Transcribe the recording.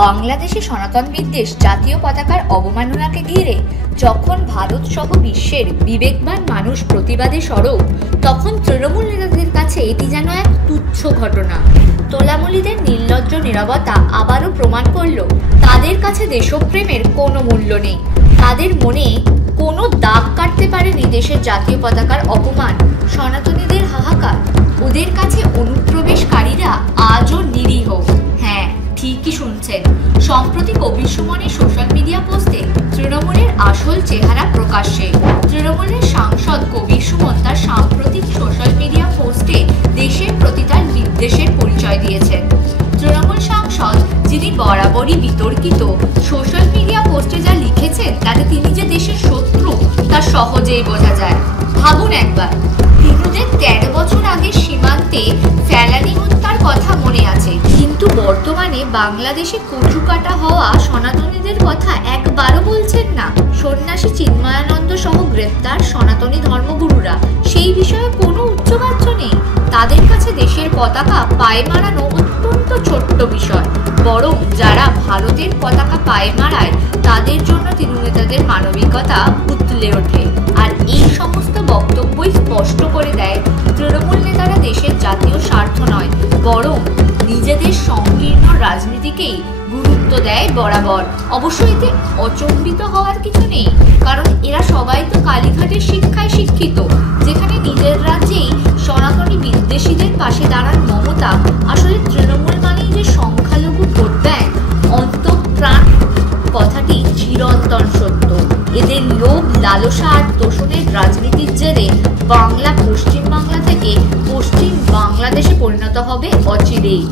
বাংলাদেশে সনাতন বিদ্বেষ, জাতীয় পতাকার অবমাননাকে ঘিরে যখন ভারত সহ বিশ্বের বিবেকবান মানুষ প্রতিবাদে সরব, তখন তৃণমূল নেতাদের কাছে এটি যেন এক তুচ্ছ ঘটনা। তোলামুলিদের নির্লজ্জ নীরবতা আবারও প্রমাণ করল তাদের কাছে দেশপ্রেমের কোনো মূল্য নেই। তাদের মনে কোনো দাগ কাটতে পারেনি দেশের জাতীয় পতাকার অপমান, সনাতনীদের হাহাকার। ওদের কাছে অনুপ্রবেশকারীরা আজও নিরীহ। হ্যাঁ, ঠিকই শুনছেন। সম্প্রতি কবির সুমনের সোশ্যাল মিডিয়া পোস্টে তৃণমূলের আসল চেহারা প্রকাশ্যে। তৃণমূলের সাংসদ কবির সুমন তার সাম্প্রতিক সোশ্যাল মিডিয়া পোস্টে দেশের প্রতি তার বিদ্বেষের পরিচয় দিয়েছেন। তৃণমূল সাংসদ, যিনি বরাবরই বিতর্কিত, সোশ্যাল মিডিয়া পোস্টে যা লিখেছেন তাতে তিনি যে দেশের শত্রু তা সহজেই বোঝা যায়। ভাবুন একবার, হিন্দুদের 13 বছর আগে সীমান্তে ফেলানি হত্যার কথা মনে আছে, কিন্তু বর্তমানে বাংলাদেশে কচু কাটা হওয়া সনাতনীদের কথা একবারও বলছেন না। সন্ন্যাসী চিন্ময়ানন্দ সহ গ্রেপ্তার সনাতনী ধর্মগুরুরা, সেই বিষয়ে কোনো উচ্চবাচ্য নেই। তাদের কাছে দেশের পতাকা পায়ে মারানো অত্যন্ত ছোট্ট বিষয়, বরং যারা ভারতের পতাকা পায়ে মারায় তাদের জন্য তৃণমূল নেতাদের মানবিকতা উতলে ওঠে। আর এই সমস্ত বক্তব্যই স্পষ্ট করে দেয় তৃণমূল নেতারা দেশের জাতীয় স্বার্থ নয়, বরং নিজেদের সংকীর্ণ রাজনীতিকেই গুরুত্ব দেয় বরাবর। অবশ্য এতে অচম্বিত হওয়ার কিছু নেই, কারণ এরা সবাই তো কালীঘাটের শিক্ষায় শিক্ষিত, যেখানে নিজের রাজ্যেই সনাতনী বিদ্বেষীদের পাশে দাঁড়ান মমতা। আসলে তৃণমূল মানেই যে সংখ্যালঘু ভোট ব্যাংক, অন্তঃপ্রাণ কথাটি চিরন্তন সত্য। এদের লোভ, লালসা আর তোষণের রাজনীতির জেরে বাংলা পশ্চিম বাংলা থেকে পশ্চিম বাংলাদেশে পরিণত হবে অচিরেই।